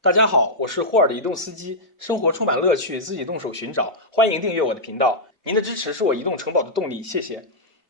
大家好，我是霍尔的移动司机，生活充满乐趣，自己动手寻找。欢迎订阅我的频道，您的支持是我移动城堡的动力，谢谢。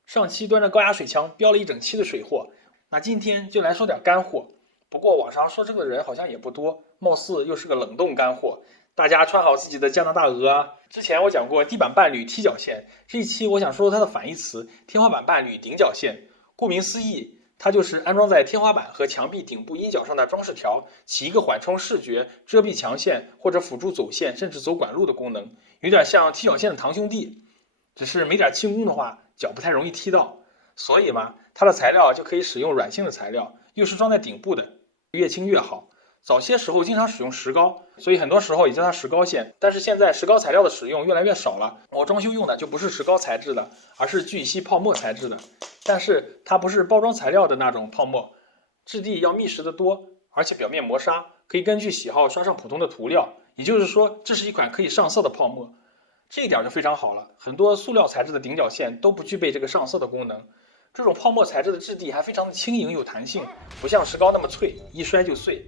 上期端着高压水枪飙了一整期的水货，那今天就来说点干货。不过网上说这个的人好像也不多，貌似又是个冷冻干货。大家穿好自己的加拿大鹅啊！之前我讲过地板伴侣踢脚线，这一期我想说它的反义词天花板伴侣顶脚线。顾名思义，它就是安装在天花板和墙壁顶部阴角上的装饰条，起一个缓冲视觉、遮蔽墙线或者辅助走线甚至走管路的功能，有点像踢脚线的堂兄弟。只是没点轻功的话，脚不太容易踢到。所以嘛，它的材料就可以使用软性的材料，又是装在顶部的，越轻越好。早些时候经常使用石膏，所以很多时候也叫它石膏线。但是现在石膏材料的使用越来越少了，我装修用的就不是石膏材质的，而是聚乙烯泡沫材质的。但是它不是包装材料的那种泡沫，质地要密实得多，而且表面磨砂，可以根据喜好刷上普通的涂料。也就是说，这是一款可以上色的泡沫。这一点就非常好了，很多塑料材质的顶脚线都不具备这个上色的功能。这种泡沫材质的质地还非常的轻盈有弹性，不像石膏那么脆，一摔就碎。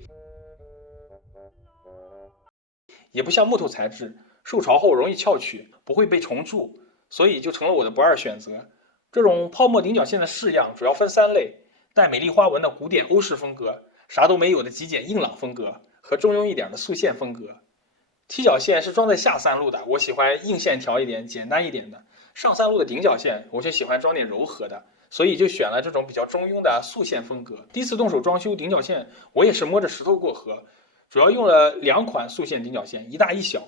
也不像木头材质，受潮后容易翘曲，不会被虫蛀，所以就成了我的不二选择。这种泡沫顶脚线的式样主要分3类：带美丽花纹的古典欧式风格，啥都没有的极简硬朗风格，和中庸一点的速线风格。踢脚线是装在下3路的，我喜欢硬线条一点、简单一点的；上3路的顶脚线，我却喜欢装点柔和的，所以就选了这种比较中庸的速线风格。第一次动手装修顶脚线，我也是摸着石头过河。主要用了2款速线顶脚线，一大一小。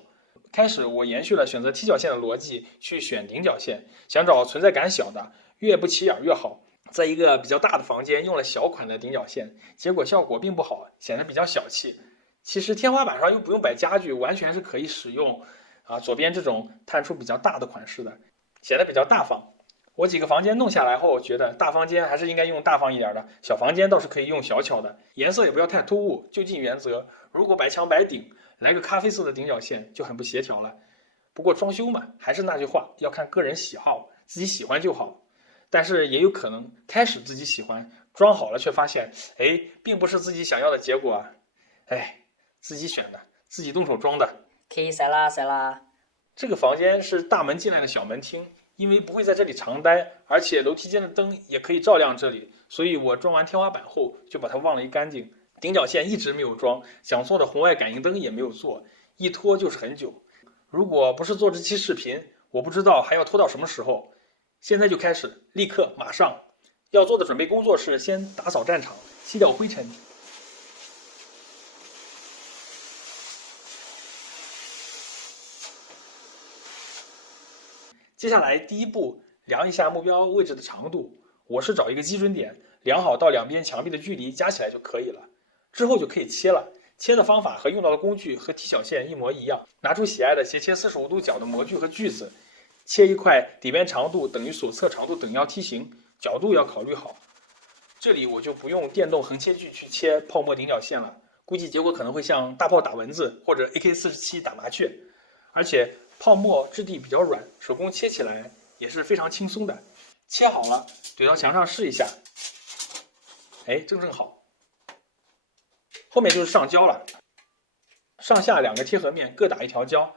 开始我延续了选择踢脚线的逻辑去选顶脚线，想找存在感小的，越不起眼越好。在一个比较大的房间用了小款的顶脚线，结果效果并不好，显得比较小气。其实天花板上又不用摆家具，完全是可以使用左边这种探出比较大的款式的，显得比较大方。我几个房间弄下来后，觉得大房间还是应该用大方一点的，小房间倒是可以用小巧的，颜色也不要太突兀，就近原则。如果白墙白顶，来个咖啡色的顶脚线就很不协调了。不过装修嘛，还是那句话，要看个人喜好，自己喜欢就好。但是也有可能开始自己喜欢，装好了却发现，并不是自己想要的结果啊。自己选的，自己动手装的。可以塞啦塞啦。这个房间是大门进来的小门厅，因为不会在这里常待，而且楼梯间的灯也可以照亮这里，所以我装完天花板后就把它忘了一干净。顶脚线一直没有装，想做的红外感应灯也没有做，一拖就是很久。如果不是做这期视频，我不知道还要拖到什么时候。现在就开始，立刻马上要做的准备工作是先打扫战场，吸掉灰尘。接下来第一步，量一下目标位置的长度，我是找一个基准点，量好到两边墙壁的距离加起来就可以了。之后就可以切了，切的方法和用到的工具和踢脚线一模一样，拿出喜爱的斜切45度角的模具和锯子，切一块底边长度等于所侧长度等腰梯形，角度要考虑好。这里我就不用电动横切锯去切泡沫顶脚线了，估计结果可能会像大炮打蚊子或者 AK47打麻雀，而且泡沫质地比较软，手工切起来也是非常轻松的。切好了，怼到墙上试一下，正好。后面就是上胶了，上下2个贴合面各打1条胶。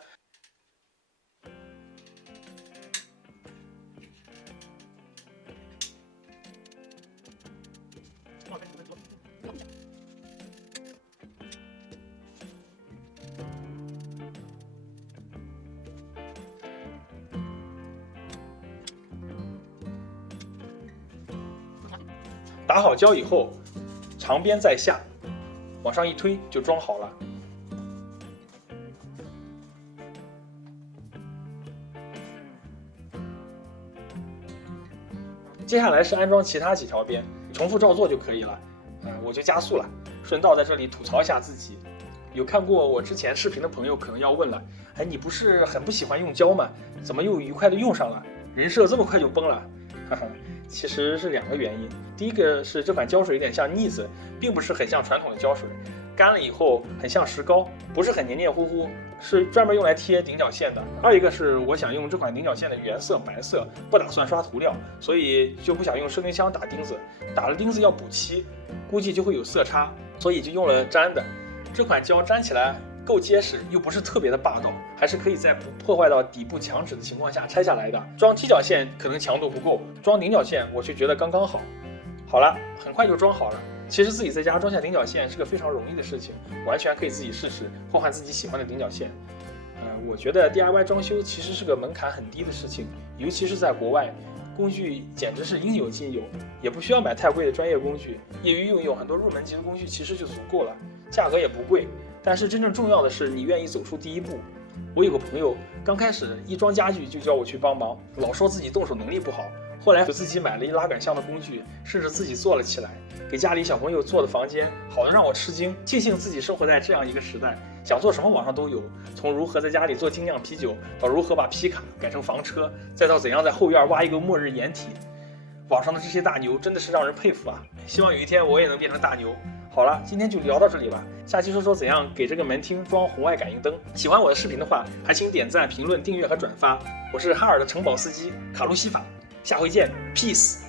打好胶以后，长边在下，往上一推就装好了。接下来是安装其他几条边，重复照做就可以了。我就加速了，顺道在这里吐槽一下自己。有看过我之前视频的朋友可能要问了，你不是很不喜欢用胶吗？怎么又愉快的用上了？人设这么快就崩了？哈哈，其实是2个原因。第一个是这款胶水有点像腻子，并不是很像传统的胶水，干了以后很像石膏，不是很黏黏糊糊，是专门用来贴顶脚线的。二一个是我想用这款顶脚线的原色白色，不打算刷涂料，所以就不想用生根枪打钉子，打了钉子要补漆，估计就会有色差，所以就用了粘的。这款胶粘起来够结实，又不是特别的霸道，还是可以在不破坏到底部墙纸的情况下拆下来的。装踢脚线可能强度不够，装顶脚线我却觉得刚刚好。好了，很快就装好了。其实自己在家装下顶脚线是个非常容易的事情，完全可以自己试试，换换自己喜欢的顶脚线。我觉得 DIY 装修其实是个门槛很低的事情，尤其是在国外，工具简直是应有尽有，也不需要买太贵的专业工具，业余用很多入门级的工具其实就足够了，价格也不贵。但是真正重要的是你愿意走出第一步。我有个朋友刚开始一装家具就叫我去帮忙，老说自己动手能力不好，后来就自己买了一拉杆箱的工具，甚至自己做了起来，给家里小朋友做的房间，好的让我吃惊。庆幸自己生活在这样一个时代，想做什么网上都有，从如何在家里做精酿啤酒，到如何把皮卡改成房车，再到怎样在后院挖一个末日掩体，网上的这些大牛真的是让人佩服啊！希望有一天我也能变成大牛。好了，今天就聊到这里吧，下期说说怎样给这个门厅装红外感应灯。喜欢我的视频的话，还请点赞、评论、订阅和转发。我是哈尔的城堡司机卡路西法，下回见 ，peace。